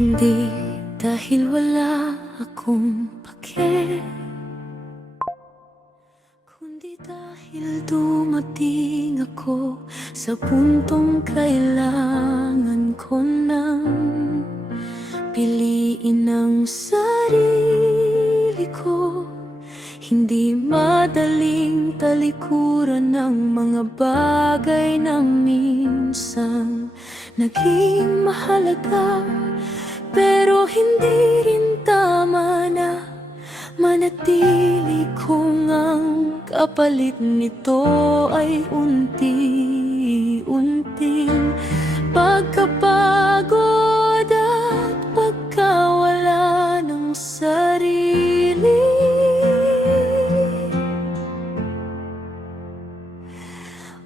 Hindi dahil wala akong pake, kundi dahil dumating ako sa puntong kailangan ko nang piliin ang sarili ko. Hindi madaling talikuran ng mga bagay na minsan naging mahalaga, pero hindi rin tama na manatili kung ang kapalit nito ay unti-unting pagkapagod at pagkawala ng sarili.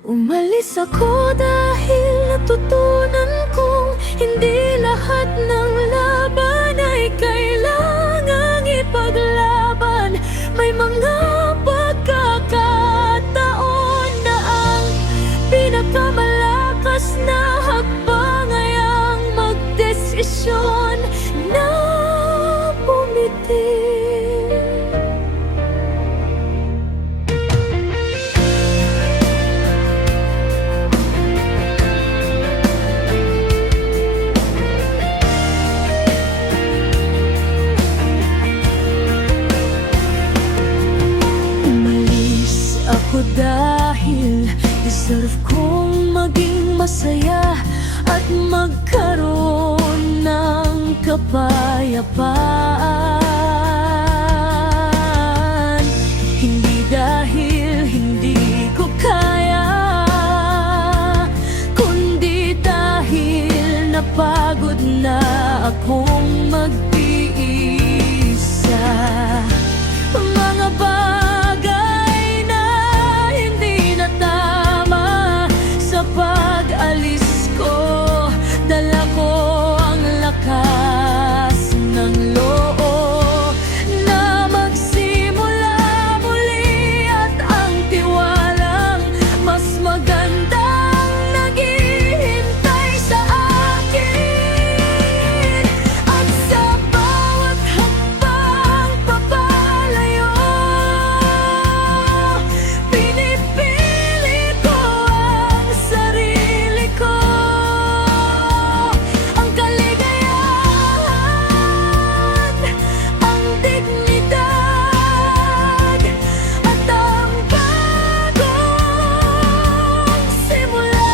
Umalis ako dahil natutunan kong hindi lahat ng laban ay kailangang ipaglaban. May mga pagkakataon na ang pinakamalakas na hakbang ay ang magdesisyon na bumiti. Dahil deserve kong maging masaya at magkaroon ng kapayapaan. Hindi dahil hindi ko kaya, kundi dahil napagod na akong mag-iisa. Mga bagay na hindi na tama sa pag-alis ko, dala ko ang lakas ng loob na magsimula muli, at ang tiwalang mas magandang naghihintay sa akin. At sa bawat hakbang papalayo, pinipili ko ang sarili ko. Ang kaligayahan, ang dignidad, at ang bagong simula.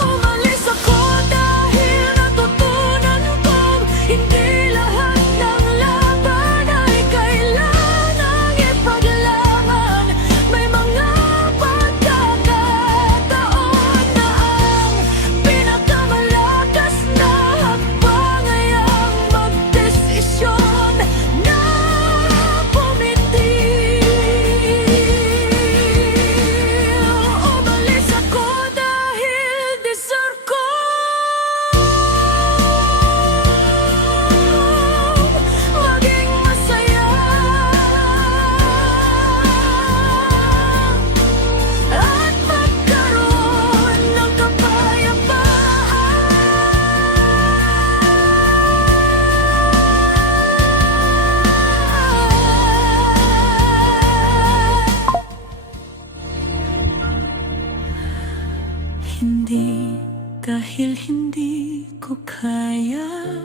Umalis ako dahil natutunan kong hindi lahat ng laban ay kailangang ipaglaban. May mga pagkakataon na ang pinakamalakas na hakbang ay ang magdesisyon na bumiti. Umalis ako dahil deserve ko maging masaya at magkaroon ng kapayapaan. Hindi dahil hindi ko kaya,